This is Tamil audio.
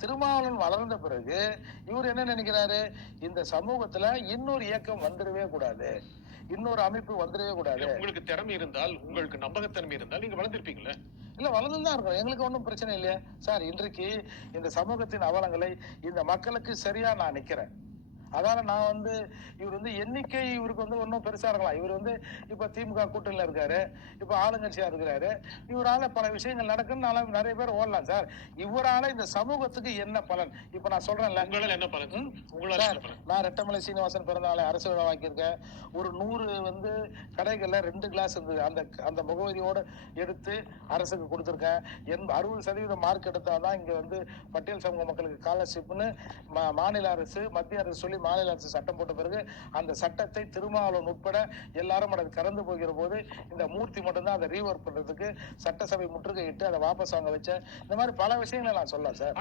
திருமாவளவன் வளர்ந்த பிறகு இவர் என்ன நினைக்கிறாரு? இந்த சமூகத்துல இன்னொரு இயக்கம் வந்துடவே கூடாது. இன்னொரு அமைப்பு வந்துடவே கூடாது. உங்களுக்கு திறமை இருந்தால் உங்களுக்கு நம்பகத்தன்மை இருந்தால் நீங்க வளர்ந்திருப்பீங்கல்ல இல்ல வளர்ந்து தான் இருக்கோம் எங்களுக்கு ஒன்றும் பிரச்சனை இல்லையா. சார் இன்றைக்கு இந்த சமூகத்தின் அவலங்களை இந்த மக்களுக்கு சரியா நான் நிக்கிறேன். அதனால நான் வந்து இவர் வந்து எண்ணிக்கை இவருக்கு வந்து ஒன்றும் பெருசா இருக்கலாம். இவர் வந்து இப்ப திமுக கூட்டணியில இருக்காரு இப்ப ஆளுங்கட்சியா இருக்கிறாரு. இவரால பல விஷயங்கள் நடக்குன்னு நிறைய பேர் ஓடலாம் சார். இவரால இந்த சமூகத்துக்கு என்ன பலன்? இப்ப நான் சொல்றேன்ல. என்ன பலன்? சார் நான் ரெட்டமலை சீனிவாசன் பிறந்தநாளை அரசு விழா வாங்கியிருக்கேன். ஒரு நூறு வந்து கடைகள்ல ரெண்டு கிளாஸ் இருந்தது. அந்த அந்த முகவரியோட எடுத்து அரசுக்கு கொடுத்துருக்கேன். என் அறுபது சதவீதம் மார்க் எடுத்தாதான் இங்க வந்து பட்டியல் சமூக மக்களுக்கு ஸ்காலர்ஷிப்னு மாநில அரசு மத்திய அரசு சொல்லி மாநில அரசு சட்டம் போட்ட பிறகு அந்த சட்டத்தை திருமாவளவன் உட்பட எல்லாரும் அதை கறந்து போகிற போது இந்த மூர்த்தி மட்டும்தான் அதை ரீஒர்க் பண்றதுக்கு சட்டசபை முற்றுகையிட்டு அதை வாபஸ் வாங்க வச்ச இந்த மாதிரி பல விஷயங்களை நான் சொல்லலாம் சார்.